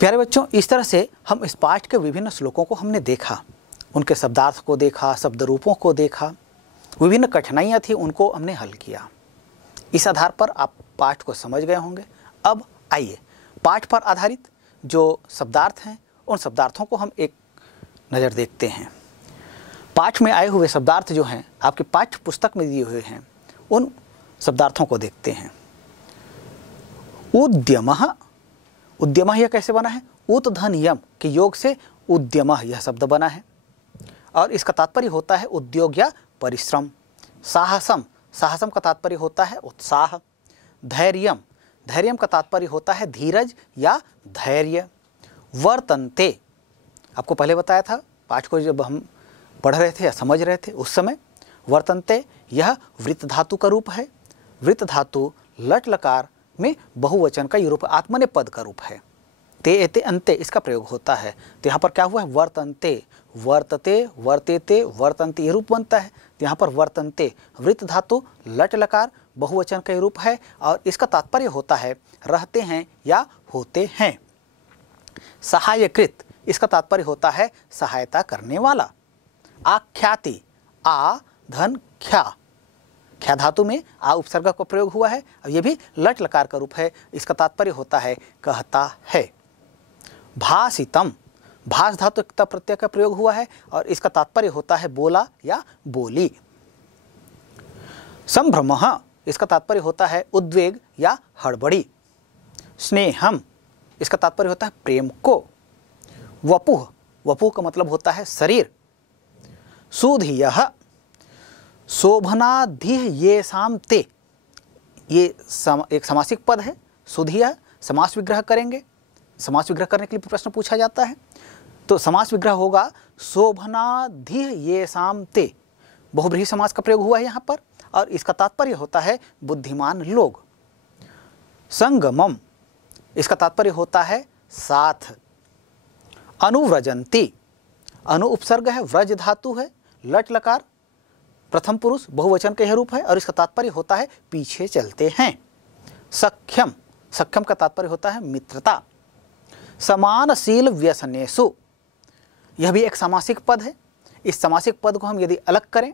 प्यारे बच्चों, इस तरह से हम इस पाठ के विभिन्न श्लोकों को हमने देखा, उनके शब्दार्थ को देखा, शब्द रूपों को देखा, विभिन्न कठिनाइयाँ थी उनको हमने हल किया। इस आधार पर आप पाठ को समझ गए होंगे। अब आइए पाठ पर आधारित जो शब्दार्थ हैं उन शब्दार्थों को हम एक नज़र देखते हैं। पाठ में आए हुए शब्दार्थ जो हैं आपके पाठ्य पुस्तक में दिए हुए हैं, उन शब्दार्थों को देखते हैं। उद्यमः, उद्यमः यह कैसे बना है? उत धन यम के योग से उद्यमः यह शब्द बना है और इसका तात्पर्य होता है उद्योग या परिश्रम। साहसम, साहसम का तात्पर्य होता है उत्साह। धैर्यम, धैर्यम का तात्पर्य होता है धीरज या धैर्य। वर्तन्ते, आपको पहले बताया था पाठ को जब हम पढ़ रहे थे या समझ रहे थे उस समय, वर्तन्ते यह वृत्त धातु का रूप है। वृत्त धातु लट लकार में बहुवचन का रूप, आत्मनेपद का रूप है। ते एते अन्ते इसका प्रयोग होता है। तो यहाँ पर क्या हुआ है? वर्तन्ते, वर्तते, वर्तेते, वर्तन्ते ये रूप बनता है। तो यहाँ पर वर्तन्ते वृत्त धातु लट लकार बहुवचन का रूप है और इसका तात्पर्य होता है रहते हैं या होते हैं। सहायकृत, इसका तात्पर्य होता है सहायता करने वाला। आख्याति, आ धन ख्या, ख्या धातु में आ उपसर्ग का प्रयोग हुआ है और यह भी लट लकार का रूप है। इसका तात्पर्य होता है कहता है। भासितम, भास धातु प्रत्यय का प्रयोग हुआ है और इसका तात्पर्य होता है बोला या बोली। संभ्रमः, इसका तात्पर्य होता है उद्वेग या हड़बड़ी। स्नेहम, इसका तात्पर्य होता है प्रेम को। वपुः, वपुः का मतलब होता है शरीर। सुधियः, शोभनाधिः येषां ते, ये एक समासिक पद है। सुधियः समास विग्रह करेंगे, समास विग्रह करने के लिए प्रश्न पूछा जाता है तो समास विग्रह होगा शोभनाधिः येषां ते। बहुब्रीहि समास का प्रयोग हुआ है यहाँ पर और इसका तात्पर्य होता है बुद्धिमान लोग। संगमम, इसका तात्पर्य होता है साथ। अनुव्रजन्ति, अनु उपसर्ग है, व्रज धातु है, लट लकार प्रथम पुरुष बहुवचन का यह रूप है और इसका तात्पर्य होता है पीछे चलते हैं। सख्यम, सख्यम का तात्पर्य होता है मित्रता। समानशील व्यसनेषु, यह भी एक समासिक पद है। इस समासिक पद को हम यदि अलग करें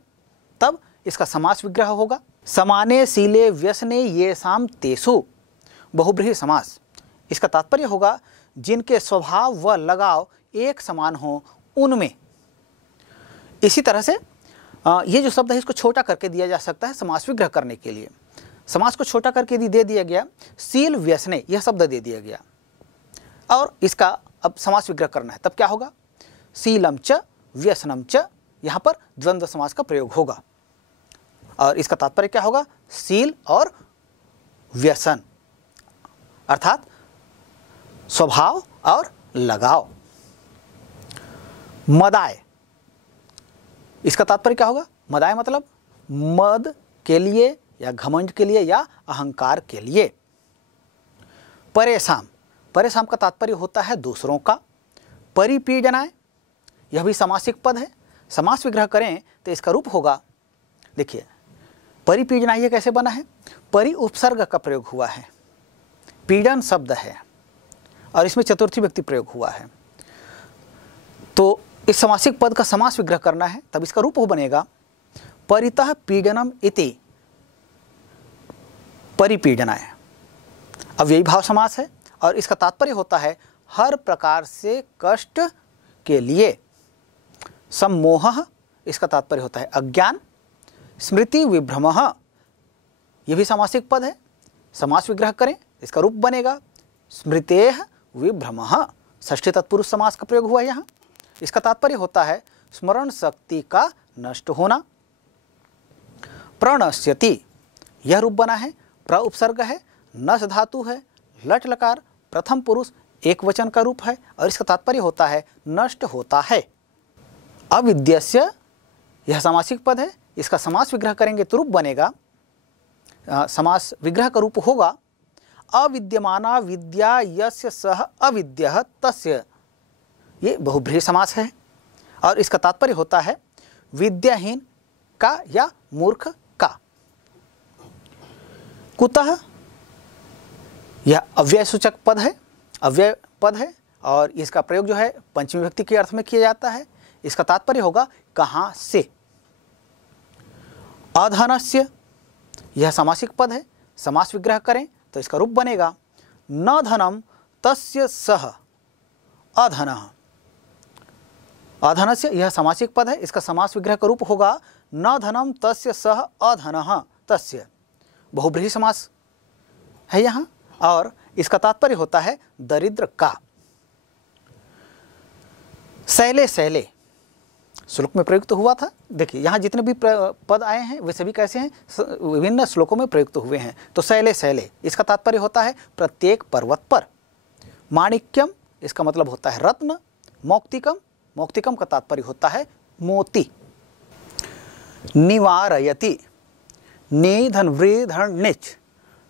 तब इसका समास विग्रह होगा समाने शीले व्यसने येषां तेषु, बहुब्रीहि समास। इसका तात्पर्य होगा जिनके स्वभाव व लगाव एक समान हो उनमें। इसी तरह से ये जो शब्द है इसको छोटा करके दिया जा सकता है समास विग्रह करने के लिए। समास को छोटा करके यदि दे दिया गया शील व्यसने यह शब्द दे दिया गया और इसका अब समास विग्रह करना है तब क्या होगा? शीलम च व्यसनम च, यहाँ पर द्वंद्व समास का प्रयोग होगा और इसका तात्पर्य क्या होगा? शील और व्यसन अर्थात स्वभाव और लगाव। मदाय, इसका तात्पर्य क्या होगा? मदाय मतलब मद के लिए या घमंड के लिए या अहंकार के लिए। परेशान, परेशान का तात्पर्य होता है दूसरों का। परिपीडनाय, यह भी समासिक पद है। समास विग्रह करें तो इसका रूप होगा, देखिए परिपीडनाय ये कैसे बना है? परि उपसर्ग का प्रयोग हुआ है, पीड़न शब्द है और इसमें चतुर्थी व्यक्ति प्रयोग हुआ है। तो इस समासिक पद का समास विग्रह करना है तब इसका रूप हो बनेगा परितः पीडनम इति परिपीडनाय। अब यही भाव समास है और इसका तात्पर्य होता है हर प्रकार से कष्ट के लिए। सम्मोहः, इसका तात्पर्य होता है अज्ञान। स्मृति विभ्रमः, यह भी समासिक पद है। समास विग्रह करें इसका रूप बनेगा स्मृतेः विभ्रमः। षष्ठी तत्पुरुष समास का प्रयोग हुआ है यहाँ। इसका तात्पर्य होता है स्मरण शक्ति का नष्ट होना। प्रणश्यति, यह रूप बना है, प्र उपसर्ग है, नस धातु है, लट लकार प्रथम पुरुष एक वचन का रूप है और इसका तात्पर्य होता है नष्ट होता है। अविद्यस्य, यह समासिक पद है। इसका समास विग्रह करेंगे तो रूप बनेगा, समास विग्रह का रूप होगा अविद्यमाना विद्या यस्य सह अविद्यः तस्य। ये बहुब्रीहि समास है और इसका तात्पर्य होता है विद्याहीन का या मूर्ख का। कुतः, यह अव्यय सूचक पद है, अव्यय पद है और इसका प्रयोग जो है पंचमी विभक्ति के अर्थ में किया जाता है। इसका तात्पर्य होगा कहाँ से। अधनस्य, यह समासिक पद है, समास विग्रह करें तो इसका रूप बनेगा न धनम तस्य सह अधनः। अधनस्य, यह समासिक पद है, इसका समास विग्रह का रूप होगा न धनम तस्य सह अधनः तस्य। बहुब्रीहि समास है यहाँ और इसका तात्पर्य होता है दरिद्र का। सैले सैले श्लोक में प्रयुक्त हुआ था। देखिए यहाँ जितने भी पद आए हैं वे सभी कैसे हैं, विभिन्न श्लोकों में प्रयुक्त हुए हैं। तो सैले सैले इसका तात्पर्य होता है प्रत्येक पर्वत पर। माणिक्यम, इसका मतलब होता है रत्न। मौक्तिकम, मौक्तिकम का तात्पर्य होता है मोती। निवारयति, नि धन व्री धन निच,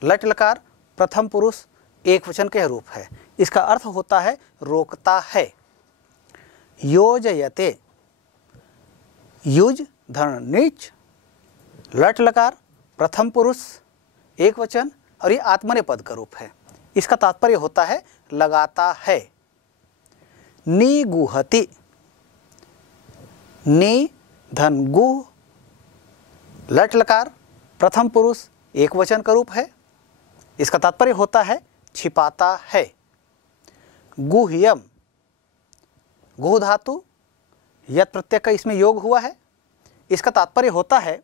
लट लकार प्रथम पुरुष एक वचन के रूप है। इसका अर्थ होता है रोकता है। योजयते, युज धन नीच, लट लकार प्रथम पुरुष एक वचन और ये आत्मनेपद का रूप है। इसका तात्पर्य होता है लगाता है। निगुहति, नि धन गुह, लट लकार प्रथम पुरुष एक वचन का रूप है। इसका तात्पर्य होता है छिपाता है। गुह्यम, गुह धातु यत् प्रत्यय का इसमें योग हुआ है। इसका तात्पर्य होता है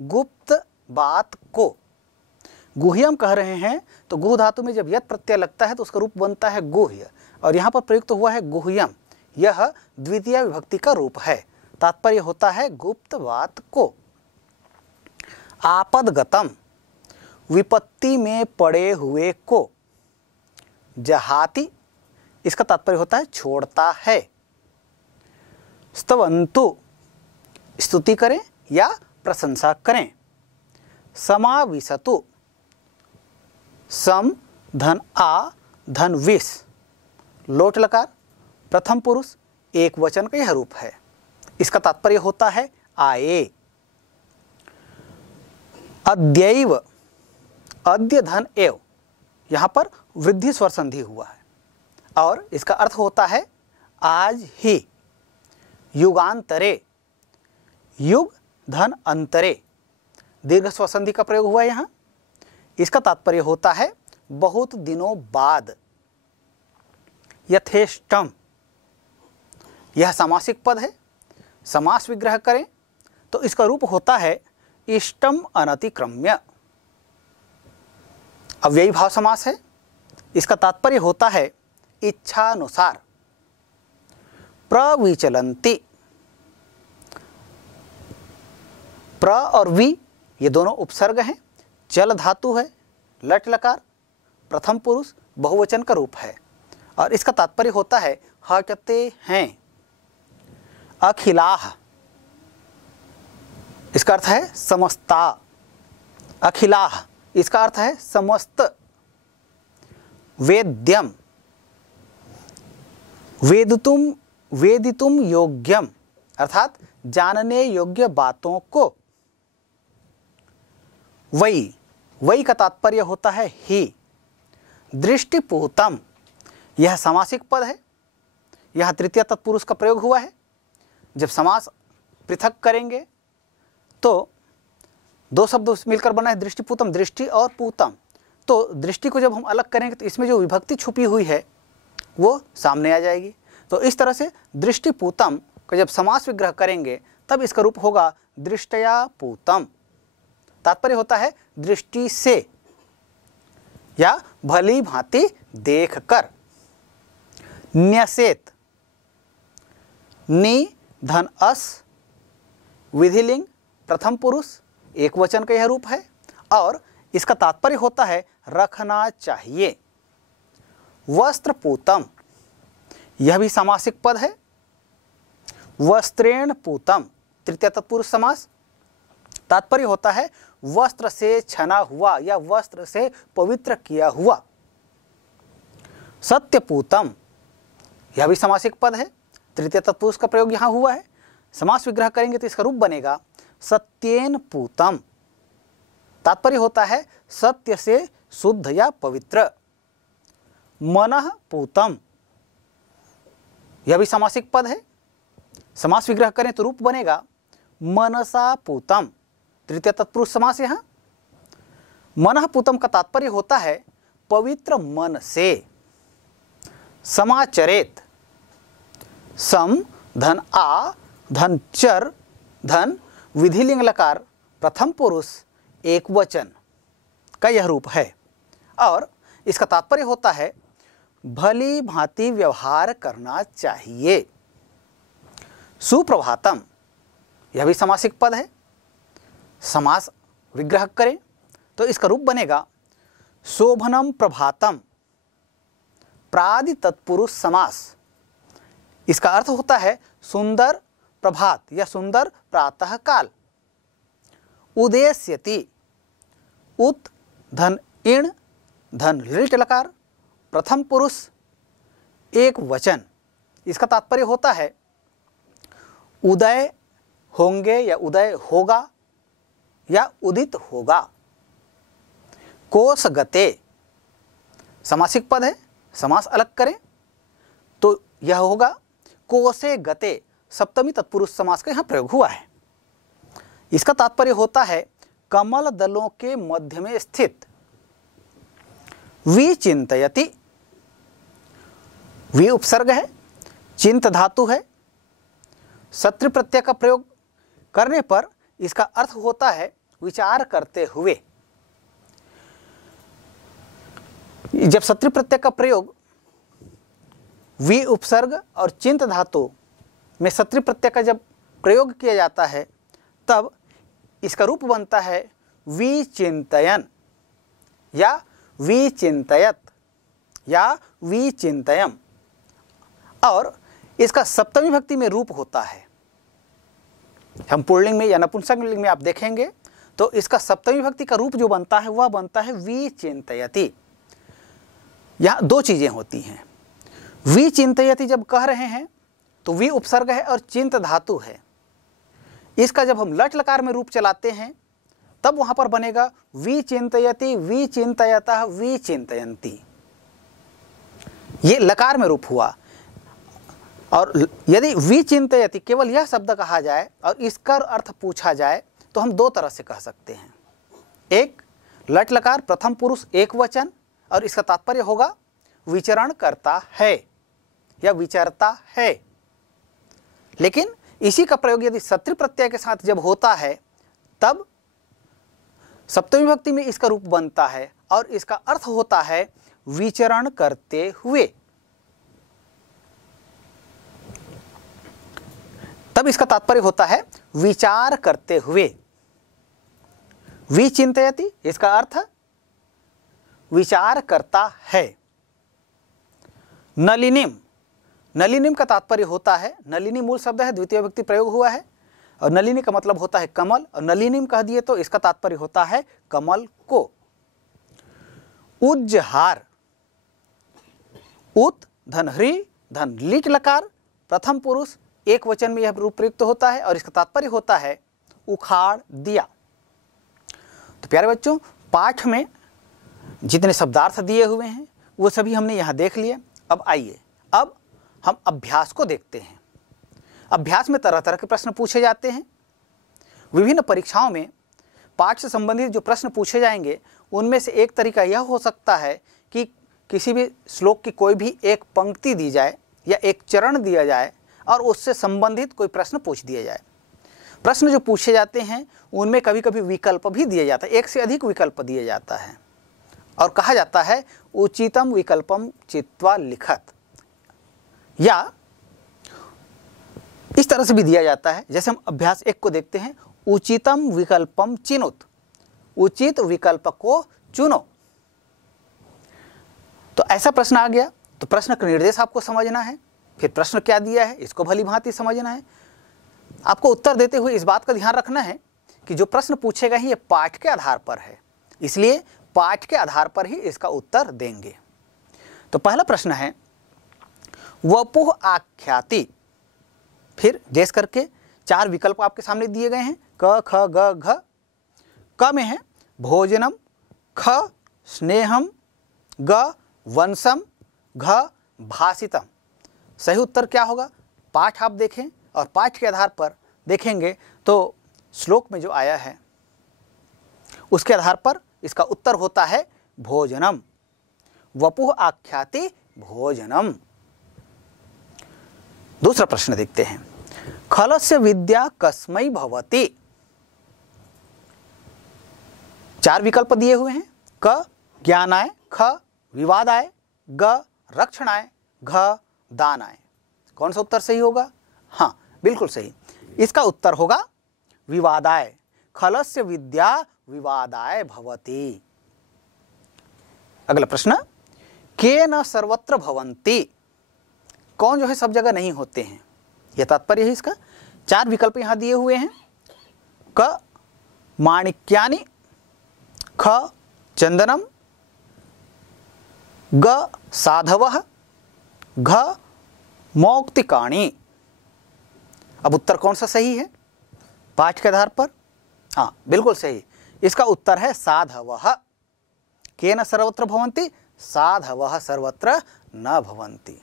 गुप्त बात को। गुह्यम कह रहे हैं तो गुह धातु में जब यत् प्रत्यय लगता है तो उसका रूप बनता है गुह्य और यहाँ पर प्रयुक्त हुआ है गुह्यम। यह द्वितीय विभक्ति का रूप है। तात्पर्य होता है गुप्त बात को। आपदगतम, विपत्ति में पड़े हुए को। जहाति, इसका तात्पर्य होता है छोड़ता है। स्तवन्तु, स्तुति करें या प्रशंसा करें। समाविशतु, सम धन आ धन विष, लोट लकार प्रथम पुरुष एक वचन का यह रूप है। इसका तात्पर्य होता है आए। अद्यैव, अद्य धन एव, यहाँ पर वृद्धि स्वर संधि हुआ है और इसका अर्थ होता है आज ही। युगांतरे, युग धन अंतरे, दीर्घ स्वर संधि का प्रयोग हुआ है यहाँ। इसका तात्पर्य होता है बहुत दिनों बाद। यथेष्टम, यह समासिक पद है, समास विग्रह करें तो इसका रूप होता है इष्टम अनतिक्रम्य। अव्ययी भाव समास है। इसका तात्पर्य होता है इच्छानुसार। प्रविचलंती, प्र और वि ये दोनों उपसर्ग हैं। चल धातु है, लट लकार प्रथम पुरुष बहुवचन का रूप है और इसका तात्पर्य होता है हटते हैं। अखिलाह, इसका अर्थ है समस्ता। अखिलाह, इसका अर्थ है समस्त। वेद्यम, वेदितुम योग्यम, अर्थात जानने योग्य बातों को। वही का तात्पर्य होता है ही। दृष्टिपूतम, यह समासिक पद है। यह तृतीय तत्पुरुष का प्रयोग हुआ है। जब समास पृथक करेंगे तो दो शब्द मिलकर बना है दृष्टिपूतम, दृष्टि और पूतम। तो दृष्टि को जब हम अलग करेंगे तो इसमें जो विभक्ति छुपी हुई है वो सामने आ जाएगी। तो इस तरह से दृष्टिपूतम को जब समास विग्रह करेंगे तब इसका रूप होगा दृष्टया पूतम। तात्पर्य होता है दृष्टि से या भली भांति देख कर। न्यसेत, नि धन अस, विधिलिंग प्रथम पुरुष एक वचन का यह रूप है और इसका तात्पर्य होता है रखना चाहिए। वस्त्रपूतम, यह भी समासिक पद है। वस्त्रेण पूतम तृतीय तत्पुरुष समास। तात्पर्य होता है वस्त्र से छना हुआ या वस्त्र से पवित्र किया हुआ। सत्यपूतम, यह भी समासिक पद है। तृतीय तत्पुरुष का प्रयोग यहाँ हुआ है। समास विग्रह करेंगे तो इसका रूप बनेगा सत्येन पूतम। तात्पर्य होता है सत्य से शुद्ध या पवित्र। मनः पूतम, यह भी समासिक पद है। समास विग्रह करें तो रूप बनेगा मनसा पूतम, तृतीय तत्पुरुष समास। यहाँ मनः पूतम का तात्पर्य होता है पवित्र मन से। समाचरेत, सम धन आ धन चर धन विधिलिंग लकार प्रथम पुरुष एक वचन का यह रूप है और इसका तात्पर्य होता है भली भांति व्यवहार करना चाहिए। सुप्रभातम, यह भी समासिक पद है। समास विग्रह करें तो इसका रूप बनेगा शोभनम प्रभातम, प्रादि तत्पुरुष समास। इसका अर्थ होता है सुंदर प्रभात या सुंदर प्रातः काल। उदेश्यति, उत धन इण धन लिट लकार प्रथम पुरुष एक वचन। इसका तात्पर्य होता है उदय होंगे या उदय होगा या उदित होगा। कोस गते, समासिक पद है। समास अलग करें तो यह होगा कोसे गते, सप्तमी तत्पुरुष समास का यहाँ प्रयोग हुआ है। इसका तात्पर्य होता है कमल दलों के मध्य में स्थित। विचिंतयति, वि उपसर्ग है, चिंत धातु है। सत्र प्रत्यय का प्रयोग करने पर इसका अर्थ होता है विचार करते हुए। जब सत्र प्रत्यय का प्रयोग वि उपसर्ग और चिंत धातु में सत्र प्रत्यय का जब प्रयोग किया जाता है तब इसका रूप बनता है विचिंतयन या विचिंतयत या विचिंतयम, और इसका सप्तमी विभक्ति में रूप होता है। हम पुल्लिंग में या नपुंसकलिंग में आप देखेंगे तो इसका सप्तमी विभक्ति का रूप जो बनता है वह बनता है विचिंतयति। यहाँ दो चीजें होती हैं। विचिंतयति जब कह रहे हैं तो वि उपसर्ग है और चिंत धातु है। इसका जब हम लट लकार में रूप चलाते हैं तब वहां पर बनेगा विचिंतयति विचिंतयतः विचिंतयन्ति। ये लकार में रूप हुआ। और यदि विचिंतयति केवल यह शब्द कहा जाए और इसका अर्थ पूछा जाए तो हम दो तरह से कह सकते हैं। एक, लट लकार प्रथम पुरुष एक वचन और इसका तात्पर्य होगा विचरण करता है या विचरता है। लेकिन इसी का प्रयोग यदि सत्र प्रत्यय के साथ जब होता है तब सप्तमी विभक्ति में इसका रूप बनता है और इसका अर्थ होता है विचरण करते हुए। तब इसका तात्पर्य होता है विचार करते हुए। विचिंतयति, इसका अर्थ विचार करता है। नलिनीम, नलिनीम का तात्पर्य होता है, नलिनी मूल शब्द है, द्वितीय विभक्ति प्रयोग हुआ है और नलिनी का मतलब होता है कमल, और नलिनीम कह दिए तो इसका तात्पर्य होता है कमल को। उज्जहार, उत धन हृ धन लिट लकार प्रथम पुरुष एक वचन में यह रूप प्रयुक्त होता है और इसका तात्पर्य होता है उखाड़ दिया। तो प्यारे बच्चों, पाठ में जितने शब्दार्थ दिए हुए हैं वो सभी हमने यहाँ देख लिए। अब आइए अब हम अभ्यास को देखते हैं। अभ्यास में तरह तरह के प्रश्न पूछे जाते हैं। विभिन्न परीक्षाओं में पाठ से संबंधित जो प्रश्न पूछे जाएंगे उनमें से एक तरीका यह हो सकता है कि किसी भी श्लोक की कोई भी एक पंक्ति दी जाए या एक चरण दिया जाए और उससे संबंधित कोई प्रश्न पूछ दिया जाए। प्रश्न जो पूछे जाते हैं उनमें कभी कभी विकल्प भी दिया जाता है, एक से अधिक विकल्प दिया जाता है और कहा जाता है उचितम विकल्पम चित्वा लिखत, या इस तरह से भी दिया जाता है। जैसे हम अभ्यास 1 को देखते हैं, उचितम विकल्पम चिनुत, उचित विकल्प को चुनो। तो ऐसा प्रश्न आ गया तो प्रश्न का निर्देश आपको समझना है, फिर प्रश्न क्या दिया है इसको भली भांति समझना है। आपको उत्तर देते हुए इस बात का ध्यान रखना है कि जो प्रश्न पूछेगा ही ये पाठ के आधार पर है, इसलिए पाठ के आधार पर ही इसका उत्तर देंगे। तो पहला प्रश्न है वपुः आख्याति, फिर जैस करके 4 विकल्प आपके सामने दिए गए हैं, क ख ग घ। क में है भोजनम, ख स्नेहम, ग वंशम, घ भाषितम। सही उत्तर क्या होगा? पाठ आप देखें और पाठ के आधार पर देखेंगे तो श्लोक में जो आया है उसके आधार पर इसका उत्तर होता है भोजनम। वपुः आख्याति भोजनम। दूसरा प्रश्न देखते हैं। खलस्य विद्या कस्मै भवति? 4 विकल्प दिए हुए हैं। क ज्ञानाय, ख विवादाय, ग रक्षणाय, घ दानाय। कौन सा उत्तर सही होगा? हाँ, बिल्कुल सही। इसका उत्तर होगा विवादाय। खलस्य विद्या विवादाय भवति। अगला प्रश्न, के न सर्वत्र भवन्ति? कौन जो है सब जगह नहीं होते हैं, यह तात्पर्य है इसका। 4 विकल्प यहां दिए हुए हैं। क माणिक्यानि, ख चंदनम, ग साधवः, घ मौक्तिकाणि। अब उत्तर कौन सा सही है पाठ के आधार पर? हाँ, बिल्कुल सही। इसका उत्तर है साधवः। केन सर्वत्र भवन्ति? साधवः सर्वत्र न भवन्ति।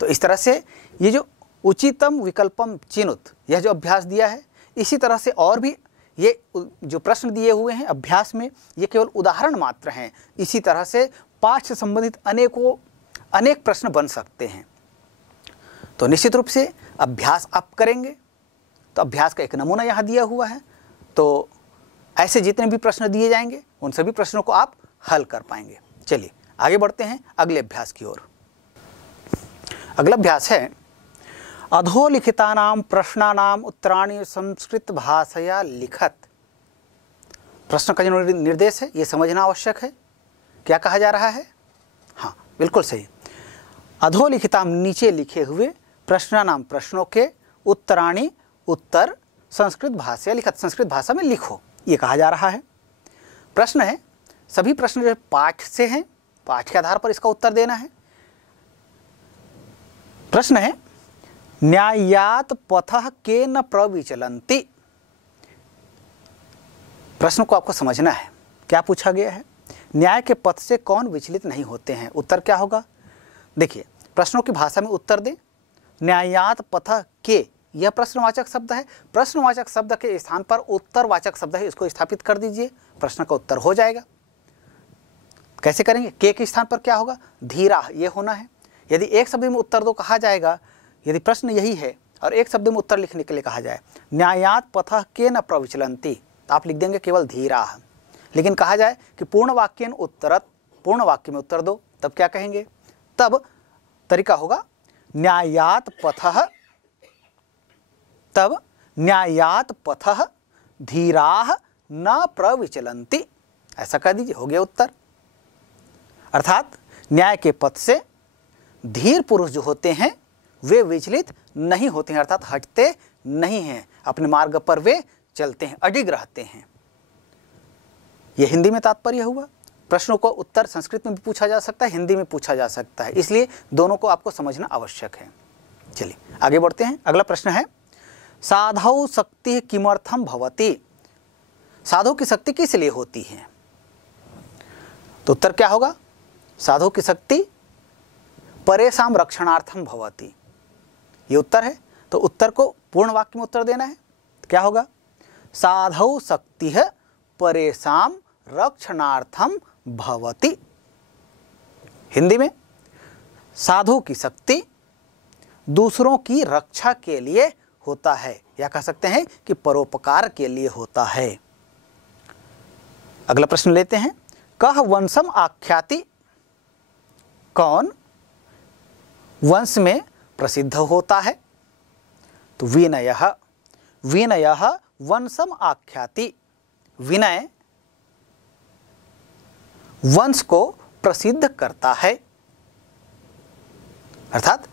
तो इस तरह से ये जो उचितम विकल्पम चिनुत, यह जो अभ्यास दिया है, इसी तरह से और भी ये जो प्रश्न दिए हुए हैं अभ्यास में, ये केवल उदाहरण मात्र हैं। इसी तरह से पाठ से संबंधित अनेक प्रश्न बन सकते हैं। तो निश्चित रूप से अभ्यास आप करेंगे तो अभ्यास का एक नमूना यहाँ दिया हुआ है, तो ऐसे जितने भी प्रश्न दिए जाएंगे उन सभी प्रश्नों को आप हल कर पाएंगे। चलिए आगे बढ़ते हैं अगले अभ्यास की ओर। अगला अभ्यास है अधोलिखितानां प्रश्नानां उत्तराणि संस्कृत भाषया लिखत। प्रश्न का जो निर्देश है ये समझना आवश्यक है। क्या कहा जा रहा है? हाँ, बिल्कुल सही। अधोलिखिताम नीचे लिखे हुए प्रश्नानाम प्रश्नों के उत्तराणि उत्तर संस्कृत भाषा लिखत, संस्कृत भाषा में लिखो, ये कहा जा रहा है। प्रश्न है, सभी प्रश्न जो पाठ से हैं, पाठ के आधार पर इसका उत्तर देना है। प्रश्न है न्यायात पथः केन प्रविचलन्ति। प्रश्न को आपको समझना है, क्या पूछा गया है? न्याय के पथ से कौन विचलित नहीं होते हैं? उत्तर क्या होगा? देखिए, प्रश्नों की भाषा में उत्तर दें। न्यायात पथः के, यह प्रश्नवाचक शब्द है। प्रश्नवाचक शब्द के स्थान पर उत्तरवाचक शब्द है, इसको स्थापित कर दीजिए, प्रश्न का उत्तर हो जाएगा। कैसे करेंगे? के स्थान पर क्या होगा? धीरा, ये होना है। यदि एक शब्द में उत्तर दो कहा जाएगा, यदि प्रश्न यही है और एक शब्द में उत्तर लिखने के लिए कहा जाए, न्यायात पथः के न प्रविचलन्ति, तो आप लिख देंगे केवल धीरा। लेकिन कहा जाए कि पूर्ण वाक्येन उत्तरत, पूर्ण वाक्य में उत्तर दो, तब क्या कहेंगे? तब तरीका होगा न्यायात पथः, तब न्यायात पथः धीराः न प्रविचलन्ति, ऐसा कह दीजिए, हो गया उत्तर। अर्थात न्याय के पथ से धीर पुरुष जो होते हैं वे विचलित नहीं होते हैं, अर्थात हटते नहीं हैं, अपने मार्ग पर वे चलते हैं, अडिग रहते हैं। यह हिंदी में तात्पर्य हुआ। प्रश्नों को उत्तर संस्कृत में भी पूछा जा सकता है, हिंदी में पूछा जा सकता है, इसलिए दोनों को आपको समझना आवश्यक है। चलिए आगे बढ़ते हैं। अगला प्रश्न है साधौ शक्ति किमर्थम भवति। साधु की शक्ति किस लिए होती है? तो उत्तर क्या होगा? साधु की शक्ति परेशान रक्षणार्थम भवति, ये उत्तर है। तो उत्तर को पूर्ण वाक्य में उत्तर देना है। क्या होगा? साधौ शक्ति परेशान रक्षणार्थम भवति। हिंदी में साधु की शक्ति दूसरों की रक्षा के लिए होता है, या कह सकते हैं कि परोपकार के लिए होता है। अगला प्रश्न लेते हैं। कह वंशम आख्याति, कौन वंश में प्रसिद्ध होता है? तो विनयः, विनयः वंशम आख्याति। विनय वंश को प्रसिद्ध करता है, अर्थात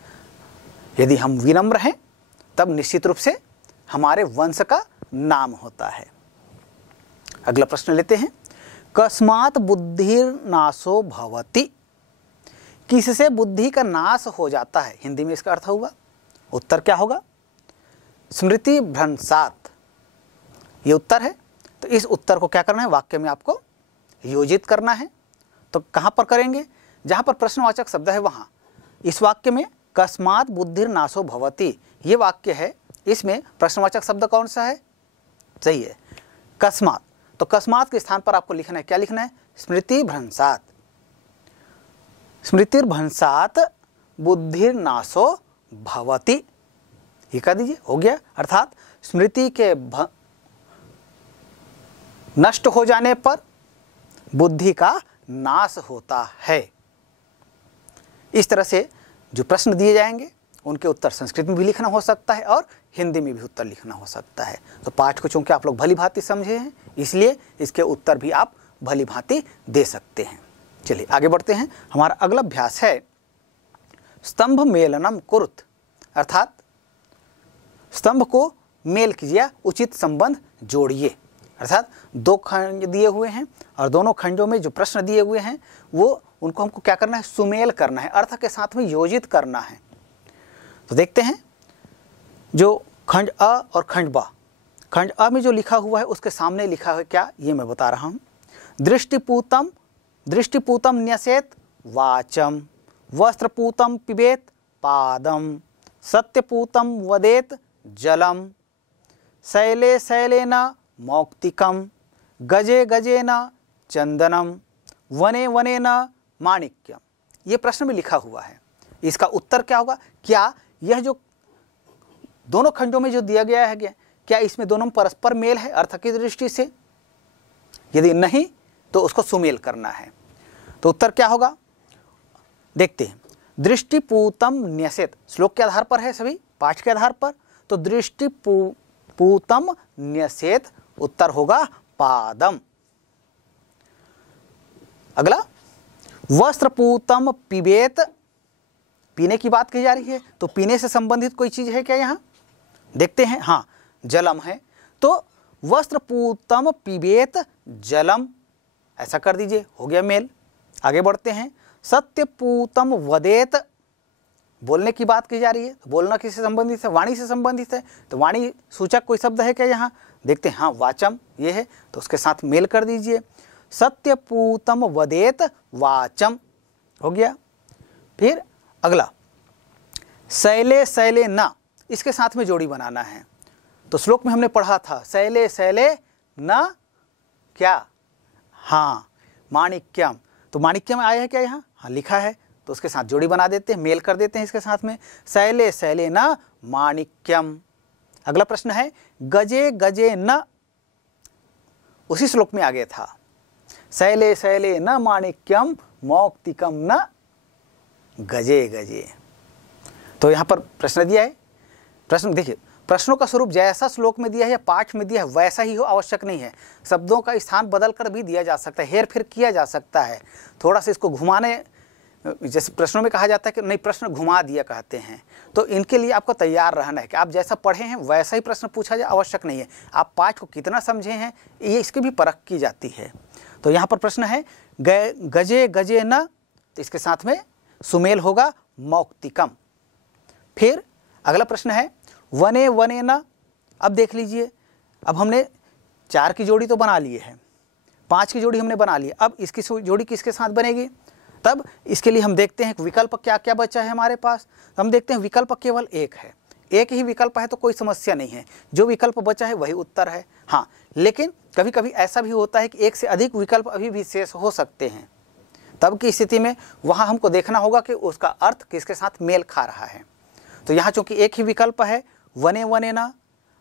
यदि हम विनम्र हैं तब निश्चित रूप से हमारे वंश का नाम होता है। अगला प्रश्न लेते हैं। कस्मात् बुद्धिर्नाशो भवति, किससे बुद्धि का नाश हो जाता है? हिंदी में इसका अर्थ हुआ। उत्तर क्या होगा? स्मृति भ्रंशात्, ये उत्तर है। तो इस उत्तर को क्या करना है? वाक्य में आपको योजित करना है। तो कहाँ पर करेंगे? जहाँ पर प्रश्नवाचक शब्द है वहाँ। इस वाक्य में कस्मात् बुद्धिर्नाशो भवति, ये वाक्य है, इसमें प्रश्नवाचक शब्द कौन सा है? सही है, कस्मात्। तो कस्मात् के स्थान पर आपको लिखना है, क्या लिखना है? स्मृतिभ्रंशात्। स्मृतिर्भ्रंशात् बुद्धिर्नाशो भवति, ये कह दीजिए, हो गया। अर्थात स्मृति के नष्ट हो जाने पर बुद्धि का नाश होता है। इस तरह से जो प्रश्न दिए जाएंगे उनके उत्तर संस्कृत में भी लिखना हो सकता है और हिंदी में भी उत्तर लिखना हो सकता है। तो पाठ को चूंकि आप लोग भली भांति समझे हैं, इसलिए इसके उत्तर भी आप भली भांति दे सकते हैं। चलिए आगे बढ़ते हैं। हमारा अगला अभ्यास है स्तंभ मेलनम कुरुत, अर्थात स्तंभ को मेल कीजिए, उचित संबंध जोड़िए। अर्थात दो खंड दिए हुए हैं और दोनों खंडों में जो प्रश्न दिए हुए हैं वो उनको हमको क्या करना है? सुमेल करना है, अर्थ के साथ में योजित करना है। तो देखते हैं, जो खंड अ और खंड ब, खंड अ में जो लिखा हुआ है उसके सामने लिखा है क्या, ये मैं बता रहा हूँ। दृष्टिपूतम दृष्टिपूतम न्यसेत वाचम, वस्त्रपूतम पिबेत पादम, सत्यपूतम वदेत जलम, शैले शैलेन मौक्तिकम, गजे गजेन चंदनम, वने वनेन माणिक्यम। ये प्रश्न में लिखा हुआ है। इसका उत्तर क्या होगा? क्या यह जो दोनों खंडों में जो दिया गया है क्या इसमें दोनों में परस्पर मेल है अर्थ की दृष्टि से? यदि नहीं तो उसको सुमेल करना है। तो उत्तर क्या होगा देखते हैं। दृष्टिपूतम न्यसेत, श्लोक के आधार पर है, सभी पाठ के आधार पर। तो दृष्टिपूतम न्यसेत, उत्तर होगा पादम। अगला, वस्त्रपूतम पिबेत, पीने की बात कही जा रही है, तो पीने से संबंधित कोई चीज है क्या यहां? देखते हैं, हाँ जलम है। तो वस्त्रपूतम पिबेत जलम, ऐसा कर दीजिए, हो गया मेल। आगे बढ़ते हैं। सत्यपूतम वदेत, बोलने की बात की जा रही है, तो बोलना किससे संबंधित है? वाणी से संबंधित है। तो वाणी सूचक कोई शब्द है क्या यहाँ? देखते हैं, हाँ वाचम ये है, तो उसके साथ मेल कर दीजिए। सत्यपूतम वदेत वाचम, हो गया। फिर अगला, शैले शैले न, इसके साथ में जोड़ी बनाना है। तो श्लोक में हमने पढ़ा था शैले शैले न क्या, हाँ माणिक्यम। तो माणिक्यम आया है क्या यहाँ? हाँ लिखा है, तो उसके साथ जोड़ी बना देते हैं, मेल कर देते हैं इसके साथ में। शैले शैले न माणिक्यम। अगला प्रश्न है गजे गजे न, उसी श्लोक में आगे था शैले शैले न माणिक्यम मौक्तिकम न गजे गजे। तो यहाँ पर प्रश्न दिया है। प्रश्न देखिए, प्रश्नों का स्वरूप जैसा श्लोक में दिया है या पाठ में दिया है वैसा ही हो, आवश्यक नहीं है। शब्दों का स्थान बदल कर भी दिया जा सकता है, हेर फेर किया जा सकता है। थोड़ा सा इसको घुमाने, जैसे प्रश्नों में कहा जाता है कि नहीं प्रश्न घुमा दिया कहते हैं, तो इनके लिए आपको तैयार रहना है कि आप जैसा पढ़े हैं वैसा ही प्रश्न पूछा जाए, आवश्यक नहीं है। आप पाठ को कितना समझे हैं ये इसकी भी परख की जाती है। तो यहाँ पर प्रश्न है गजे गजे न, तो इसके साथ में सुमेल होगा मौक्तिकम। फिर अगला प्रश्न है वने वने न। अब देख लीजिए, अब हमने 4 की जोड़ी तो बना लिए है, 5 की जोड़ी हमने बना ली, अब इसकी जोड़ी किसके साथ बनेगी? तब इसके लिए हम देखते हैं विकल्प क्या क्या बचा है हमारे पास। हम देखते हैं विकल्प केवल एक है, एक ही विकल्प है, तो कोई समस्या नहीं है। जो विकल्प बचा है वही उत्तर है। हाँ, लेकिन कभी कभी ऐसा भी होता है कि एक से अधिक विकल्प अभी भी शेष हो सकते हैं। तब की स्थिति में वहाँ हमको देखना होगा कि उसका अर्थ किसके साथ मेल खा रहा है। तो यहाँ चूंकि एक ही विकल्प है वने वने ना,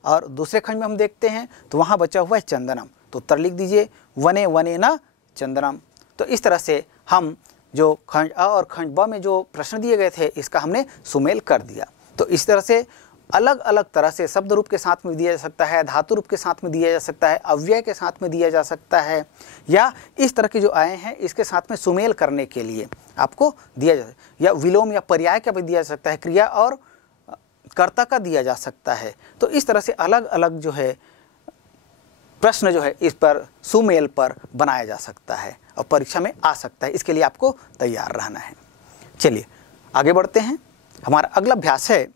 और दूसरे खंड में हम देखते हैं तो वहाँ बचा हुआ है चंदनम, तो उत्तर लिख दीजिए वने वने ना चंदनम। तो इस तरह से हम जो खंड अ और खंड ब में जो प्रश्न दिए गए थे इसका हमने सुमेल कर दिया। तो इस तरह से अलग अलग तरह से शब्द रूप के साथ में दिया जा सकता है, धातु रूप के साथ में दिया जा सकता है, अव्यय के साथ में दिया जा सकता है, या इस तरह के जो आए हैं इसके साथ में सुमेल करने के लिए आपको दिया जा सकता है, या विलोम या पर्याय का भी दिया जा सकता है, क्रिया और कर्ता का दिया जा सकता है। तो इस तरह से अलग अलग जो है प्रश्न जो है इस पर सुमेल पर बनाया जा सकता है और परीक्षा में आ सकता है। इसके लिए आपको तैयार रहना है। चलिए आगे बढ़ते हैं। हमारा अगला अभ्यास है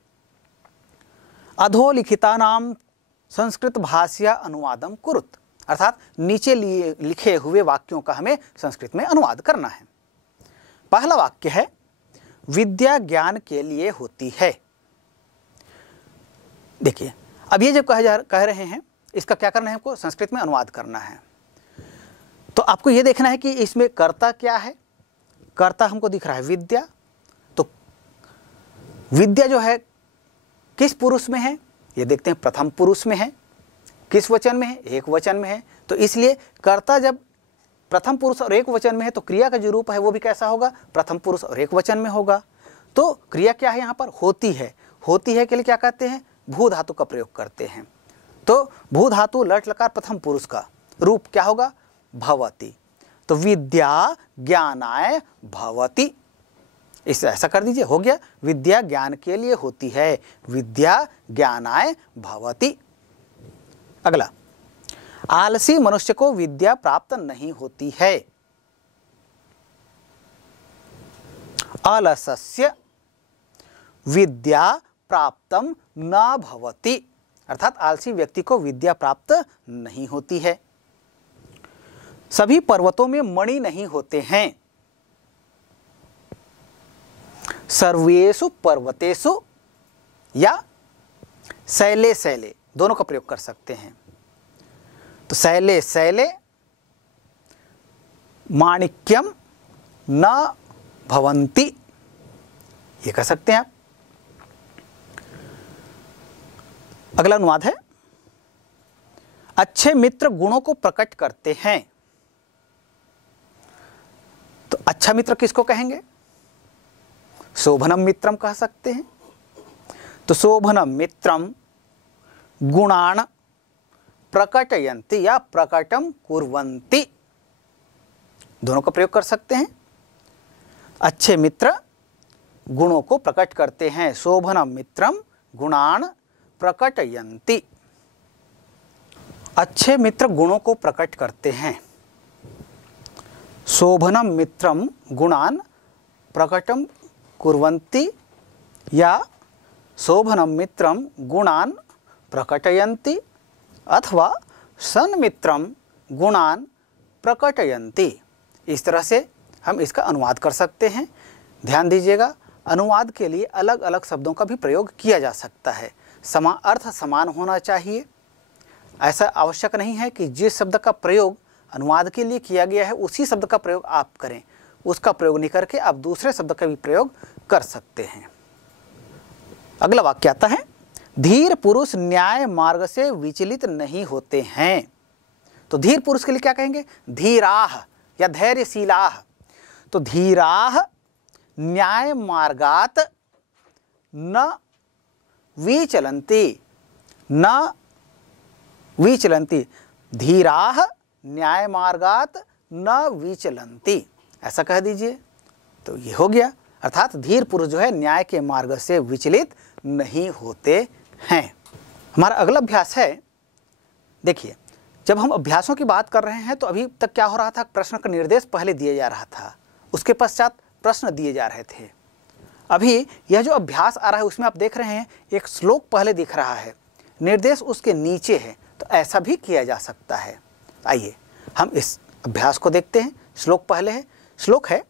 अधोलिखितानाम संस्कृत भाषा अनुवादम कुरुत, अर्थात नीचे लिखे हुए वाक्यों का हमें संस्कृत में अनुवाद करना है। पहला वाक्य है विद्या ज्ञान के लिए होती है। देखिए, अब ये जब कह रहे हैं, इसका क्या करना है, हमको संस्कृत में अनुवाद करना है। तो आपको ये देखना है कि इसमें कर्ता क्या है। कर्ता हमको दिख रहा है विद्या। तो विद्या जो है किस पुरुष में है, ये देखते हैं प्रथम पुरुष में है। किस वचन में है, एक वचन में है। तो इसलिए कर्ता जब प्रथम पुरुष और एक वचन में है तो क्रिया का जो रूप है वो भी कैसा होगा, प्रथम पुरुष और एक वचन में होगा। तो क्रिया क्या है यहाँ पर, होती है। होती है के लिए क्या कहते हैं, भू धातु का प्रयोग करते हैं। तो भू धातु लट लकार प्रथम पुरुष का रूप क्या होगा, भवति। तो विद्या ज्ञानाय भवति, इस ऐसा कर दीजिए, हो गया। विद्या ज्ञान के लिए होती है, विद्या ज्ञानाय भवति। अगला, आलसी मनुष्य को विद्या प्राप्त नहीं होती है। अलसस्य विद्या प्राप्तम न भवति, अर्थात आलसी व्यक्ति को विद्या प्राप्त नहीं होती है। सभी पर्वतों में मणि नहीं होते हैं। सर्वेषु पर्वतेषु या शैले शैले दोनों का प्रयोग कर सकते हैं। तो शैले शैले माणिक्यम न भवन्ति, ये कह सकते हैं आप। अगला अनुवाद है, अच्छे मित्र गुणों को प्रकट करते हैं। तो अच्छा मित्र किसको कहेंगे, शोभनम मित्रम कह सकते हैं। तो शोभनम मित्रम गुणान प्रकटयन्ति या प्रकटम कुर्वन्ति, दोनों का प्रयोग कर सकते हैं। अच्छे मित्र गुणों को प्रकट करते हैं, शोभनम मित्रम गुणान प्रकटयन्ति। अच्छे मित्र गुणों को प्रकट करते हैं। शोभनम मित्रम गुणान प्रकटम कुर्वन्ति या शोभनम मित्रम गुणान प्रकटयन्ति अथवा सन्मित्रम गुणान प्रकटयन्ति। इस तरह से हम इसका अनुवाद कर सकते हैं। ध्यान दीजिएगा, अनुवाद के लिए अलग अलग शब्दों का भी प्रयोग किया जा सकता है। अर्थ समान होना चाहिए। ऐसा आवश्यक नहीं है कि जिस शब्द का प्रयोग अनुवाद के लिए किया गया है उसी शब्द का प्रयोग आप करें। उसका प्रयोग नहीं करके आप दूसरे शब्द का भी प्रयोग कर सकते हैं। अगला वाक्य आता है, धीर पुरुष न्याय मार्ग से विचलित नहीं होते हैं। तो धीर पुरुष के लिए क्या कहेंगे, धीराह या धैर्यशीलाह। तो धीराह न्याय मार्गात न विचलन्ति, न विचलन्ति। धीराह न्याय मार्गात न विचलन्ति, ऐसा कह दीजिए। तो ये हो गया, अर्थात धीर पुरुष जो है न्याय के मार्ग से विचलित नहीं होते हैं। हमारा अगला अभ्यास है, देखिए जब हम अभ्यासों की बात कर रहे हैं तो अभी तक क्या हो रहा था, प्रश्न का निर्देश पहले दिया जा रहा था, उसके पश्चात प्रश्न दिए जा रहे थे। अभी यह जो अभ्यास आ रहा है उसमें आप देख रहे हैं एक श्लोक पहले दिख रहा है, निर्देश उसके नीचे है। तो ऐसा भी किया जा सकता है। आइए हम इस अभ्यास को देखते हैं। श्लोक पहले है, श्लोक है,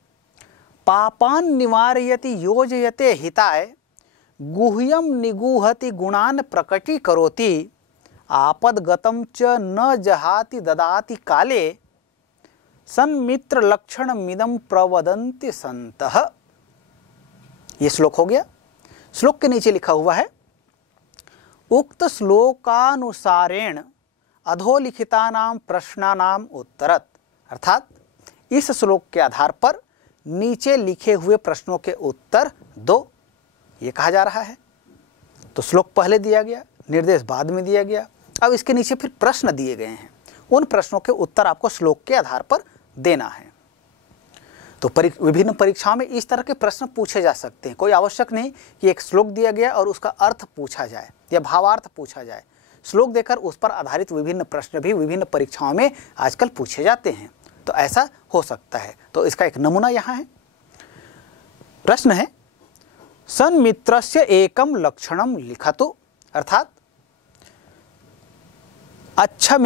पापान निवारयति योजयते हिताय गुह्यम निगूहति गुणान प्रकटी करोति आपदगतम च न जहाति ददाति काले सन्मित्र लक्षण मिदम प्रवदन्ति संतः। ये श्लोक हो गया। श्लोक के नीचे लिखा हुआ है, उक्त श्लोकानुसारेण अधोलिखितानां प्रश्नानां उत्तरत, अर्थात इस श्लोक के आधार पर नीचे लिखे हुए प्रश्नों के उत्तर दो, ये कहा जा रहा है। तो श्लोक पहले दिया गया, निर्देश बाद में दिया गया। अब इसके नीचे फिर प्रश्न दिए गए हैं, उन प्रश्नों के उत्तर आपको श्लोक के आधार पर देना है। तो विभिन्न परीक्षाओं में इस तरह के प्रश्न पूछे जा सकते हैं। कोई आवश्यक नहीं कि एक श्लोक दिया गया और उसका अर्थ पूछा जाए या भावार्थ पूछा जाए। श्लोक देकर उस पर आधारित विभिन्न प्रश्न भी विभिन्न परीक्षाओं में आजकल पूछे जाते हैं। तो ऐसा हो सकता है। तो इसका एक नमूना यहाँ है। प्रश्न है, सन्मित्रस्य एकम लक्षणम लिखतु, अर्थात अच्छे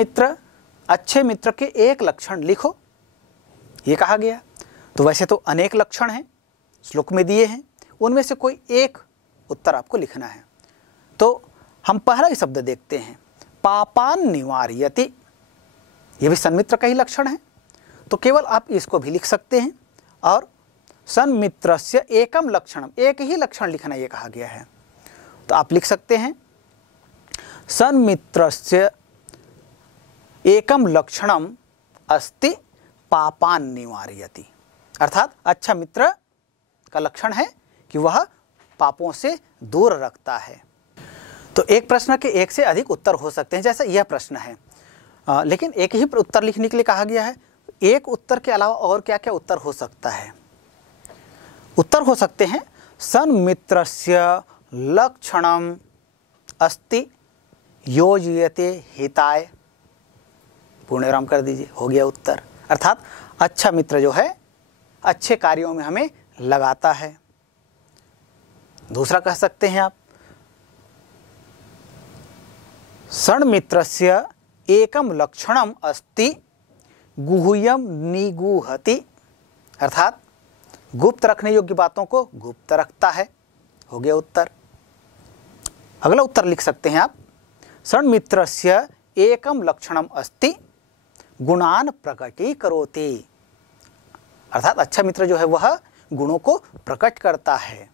मित्र के एक लक्षण लिखो, ये कहा गया। तो वैसे तो अनेक लक्षण हैं, श्लोक में दिए हैं, उनमें से कोई एक उत्तर आपको लिखना है। तो हम पहला ही शब्द देखते हैं, पापान निवार्यति। यह भी सन्मित्र का ही लक्षण है, तो केवल आप इसको भी लिख सकते हैं। और सन्मित्रस्य एकम लक्षणम, एक ही लक्षण लिखना ये कहा गया है, तो आप लिख सकते हैं सन्मित्रस्य एकम लक्षणम अस्ति पापान निवारयति। अर्थात अच्छा मित्र का लक्षण है कि वह पापों से दूर रखता है। तो एक प्रश्न के एक से अधिक उत्तर हो सकते हैं, जैसा यह प्रश्न है, लेकिन एक ही उत्तर लिखने के लिए कहा गया है। एक उत्तर के अलावा और क्या क्या उत्तर हो सकता है? उत्तर हो सकते हैं सन्मित्रस्य लक्षणम अस्ति योजयते हिताय। पूर्णविराम कर दीजिए, हो गया उत्तर। अर्थात अच्छा मित्र जो है अच्छे कार्यों में हमें लगाता है। दूसरा कह सकते हैं आप सन्मित्रस्य एकम लक्षणम अस्ति गुह्यम निगूहति। अर्थात गुप्त रखने योग्य बातों को गुप्त रखता है। हो गया उत्तर। अगला उत्तर लिख सकते हैं आप सन्मित्रस्य एकम लक्षणम अस्ति गुणान प्रकटीकरोति। अर्थात अच्छा मित्र जो है वह गुणों को प्रकट करता है।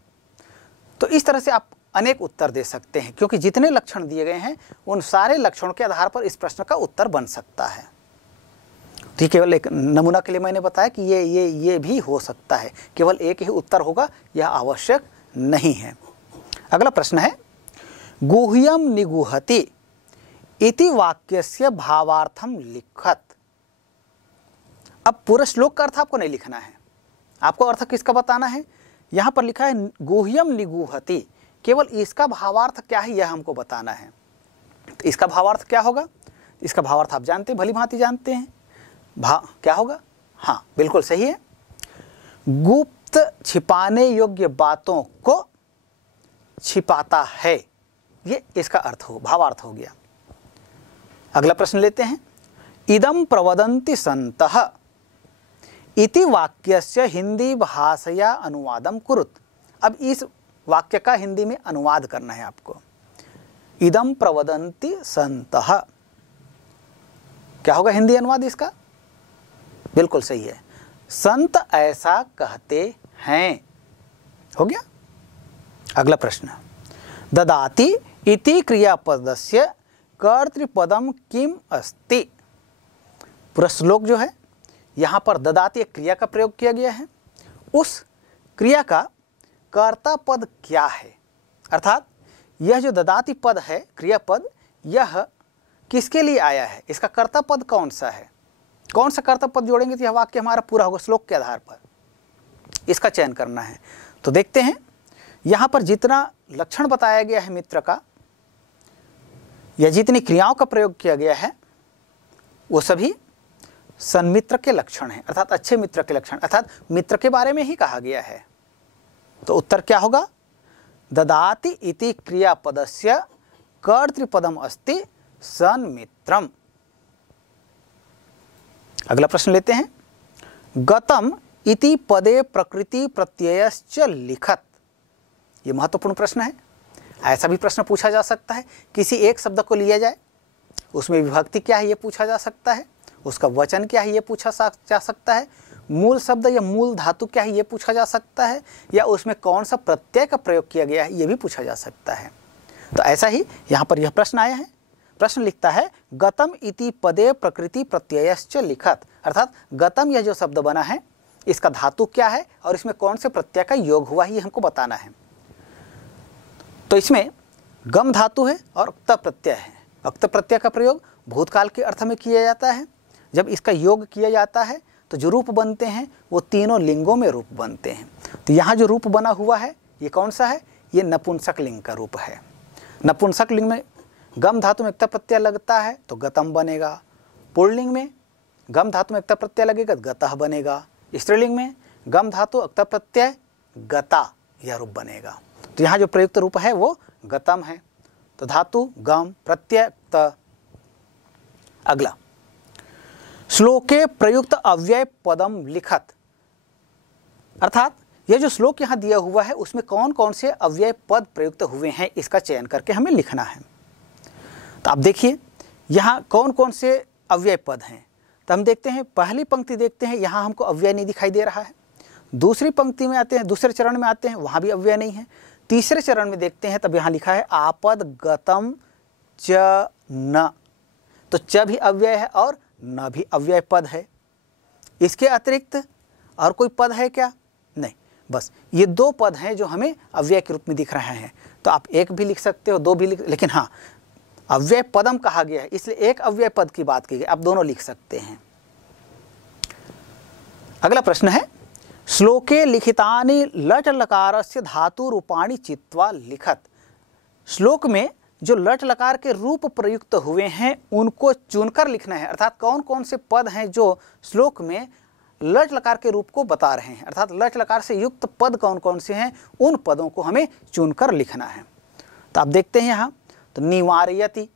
तो इस तरह से आप अनेक उत्तर दे सकते हैं, क्योंकि जितने लक्षण दिए गए हैं उन सारे लक्षणों के आधार पर इस प्रश्न का उत्तर बन सकता है। तो केवल एक नमूना के लिए मैंने बताया कि ये भी हो सकता है, केवल एक ही उत्तर होगा यह आवश्यक नहीं है। अगला प्रश्न है गुह्यम निगूहति इति वाक्यस्य भावार्थम लिखत। अब पूरा श्लोक का अर्थ आपको नहीं लिखना है, आपको अर्थ किसका बताना है। यहाँ पर लिखा है गुह्यम निगूहति, केवल इसका भावार्थ क्या है यह हमको बताना है। तो इसका भावार्थ क्या होगा? इसका भावार्थ आप जानते हैं, भली भांति जानते हैं। क्या होगा? हाँ बिल्कुल सही है, गुप्त छिपाने योग्य बातों को छिपाता है, ये इसका अर्थ हो, भावार्थ हो गया। अगला प्रश्न लेते हैं इदं प्रवदन्ति सन्तः इति वाक्यस्य हिंदी भाषया अनुवादम कुरुत। अब इस वाक्य का हिंदी में अनुवाद करना है आपको। इदं प्रवदन्ति सन्तः, क्या होगा हिंदी अनुवाद इसका? बिल्कुल सही है, संत ऐसा कहते हैं। हो गया। अगला प्रश्न ददाति इति क्रियापदस्य कर्तृपदम किम अस्ति। पूरा श्लोक जो है यहाँ पर ददाति एक क्रिया का प्रयोग किया गया है, उस क्रिया का कर्ता पद क्या है। अर्थात यह जो ददाति पद है क्रियापद, यह किसके लिए आया है, इसका कर्ता पद कौन सा है, कौन सा कर्ता पद जोड़ेंगे तो यह वाक्य हमारा पूरा होगा। श्लोक के आधार पर इसका चयन करना है। तो देखते हैं यहाँ पर जितना लक्षण बताया गया है मित्र का, या जितनी क्रियाओं का प्रयोग किया गया है वो सभी सन्मित्र के लक्षण हैं, अर्थात अच्छे मित्र के लक्षण, अर्थात मित्र के बारे में ही कहा गया है। तो उत्तर क्या होगा? ददाति इति क्रियापदस्य कर्तृपदम अस्ति सन्मित्रम। अगला प्रश्न लेते हैं गतम इति पदे प्रकृति प्रत्ययश्च लिखत। यह महत्वपूर्ण प्रश्न है। ऐसा भी प्रश्न पूछा जा सकता है, किसी एक शब्द को लिया जाए, उसमें विभक्ति क्या है ये पूछा जा सकता है, उसका वचन क्या है ये पूछा जा सकता है, मूल शब्द या मूल धातु क्या है ये पूछा जा सकता है, या उसमें कौन सा प्रत्यय का प्रयोग किया गया है ये भी पूछा जा सकता है। तो ऐसा ही यहाँ पर यह प्रश्न आया है। प्रश्न लिखता है गतम इति पदे प्रकृति प्रत्ययश्च लिखत। अर्थात गतम यह जो शब्द बना है इसका धातु क्या है और इसमें कौन से प्रत्यय का योग हुआ है ये हमको बताना है। तो इसमें गम धातु है और अक्त प्रत्यय है। अक्त प्रत्यय का प्रयोग भूतकाल के अर्थ में किया जाता है। जब इसका योग किया जाता है तो जो रूप बनते हैं वो तीनों लिंगों में रूप बनते हैं। तो यहाँ जो रूप बना हुआ है ये कौन सा है? ये नपुंसक लिंग का रूप है। नपुंसक लिंग में गम धातु में अक्त प्रत्यय लगता है तो गतम बनेगा। पुल्लिंग में गम धातु में अक्त प्रत्यय लगेगा गतः बनेगा। स्त्रीलिंग में गम धातु अक्त प्रत्यय गता यह रूप बनेगा। तो यहाँ जो प्रयुक्त रूप है वो गतम है। तो धातु गम प्रत्यय त। अगला श्लोके प्रयुक्त अव्यय पदम लिखत। अर्थात यह जो श्लोक यहाँ दिया हुआ है उसमें कौन कौन से अव्यय पद प्रयुक्त हुए हैं इसका चयन करके हमें लिखना है। तो आप देखिए यहाँ कौन कौन से अव्यय पद हैं। तो हम देखते हैं, पहली पंक्ति देखते हैं, यहाँ हमको अव्यय नहीं दिखाई दे रहा है। दूसरी पंक्ति में आते हैं, दूसरे चरण में आते हैं, वहाँ भी अव्यय नहीं है। तीसरे चरण में देखते हैं, तब यहाँ लिखा है आपद गतम च न, तो च भी अव्यय है और न भी अव्यय पद है। इसके अतिरिक्त और कोई पद है क्या? नहीं, बस ये दो पद हैं जो हमें अव्यय के रूप में दिख रहे हैं। तो आप एक भी लिख सकते हो, दो भी लिख, लेकिन हाँ अव्यय पदम कहा गया है इसलिए एक अव्यय पद की बात की गई, आप दोनों लिख सकते हैं। अगला प्रश्न है, श्लोके लिखितानि लट लकारस्य धातु रूपाणि चित्वा लिखत। श्लोक में जो लट लकार के रूप प्रयुक्त हुए हैं उनको चुनकर लिखना है, अर्थात कौन कौन से पद हैं जो श्लोक में लट लकार के रूप को बता रहे हैं, अर्थात लट लकार से युक्त पद कौन कौन से हैं उन पदों को हमें चुनकर लिखना है। तो आप देखते हैं यहाँ, तो निवारयति,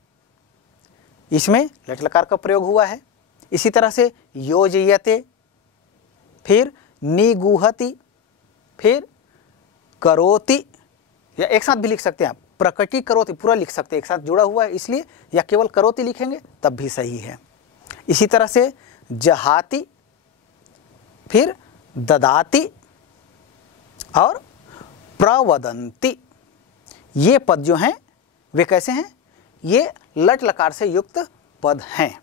इसमें लट लकार का प्रयोग हुआ है। इसी तरह से योजयते, फिर निगुहति, फिर करोति, या एक साथ भी लिख सकते हैं आप, प्रकटी करोति पूरा लिख सकते हैं, एक साथ जुड़ा हुआ है इसलिए, या केवल करोति लिखेंगे तब भी सही है। इसी तरह से जहाति, फिर ददाति और प्रवदन्ति, ये पद जो हैं वे कैसे हैं? ये लट लकार से युक्त पद हैं।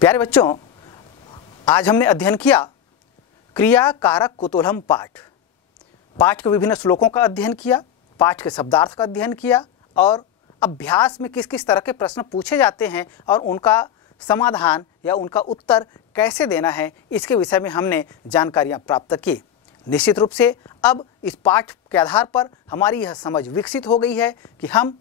प्यारे बच्चों, आज हमने अध्ययन किया क्रिया कारक कुतूहलम पाठ। पाठ के विभिन्न श्लोकों का अध्ययन किया, पाठ के शब्दार्थ का अध्ययन किया और अभ्यास में किस किस तरह के प्रश्न पूछे जाते हैं और उनका समाधान या उनका उत्तर कैसे देना है इसके विषय में हमने जानकारियाँ प्राप्त की। निश्चित रूप से अब इस पाठ के आधार पर हमारी यह समझ विकसित हो गई है कि हम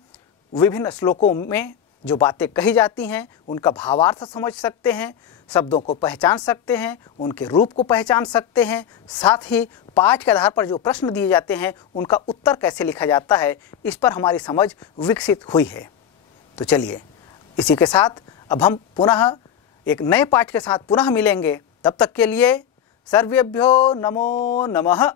विभिन्न श्लोकों में जो बातें कही जाती हैं उनका भावार्थ समझ सकते हैं, शब्दों को पहचान सकते हैं, उनके रूप को पहचान सकते हैं, साथ ही पाठ के आधार पर जो प्रश्न दिए जाते हैं उनका उत्तर कैसे लिखा जाता है इस पर हमारी समझ विकसित हुई है। तो चलिए इसी के साथ अब हम पुनः एक नए पाठ के साथ पुनः मिलेंगे। तब तक के लिए सर्वेभ्यो नमो नमः।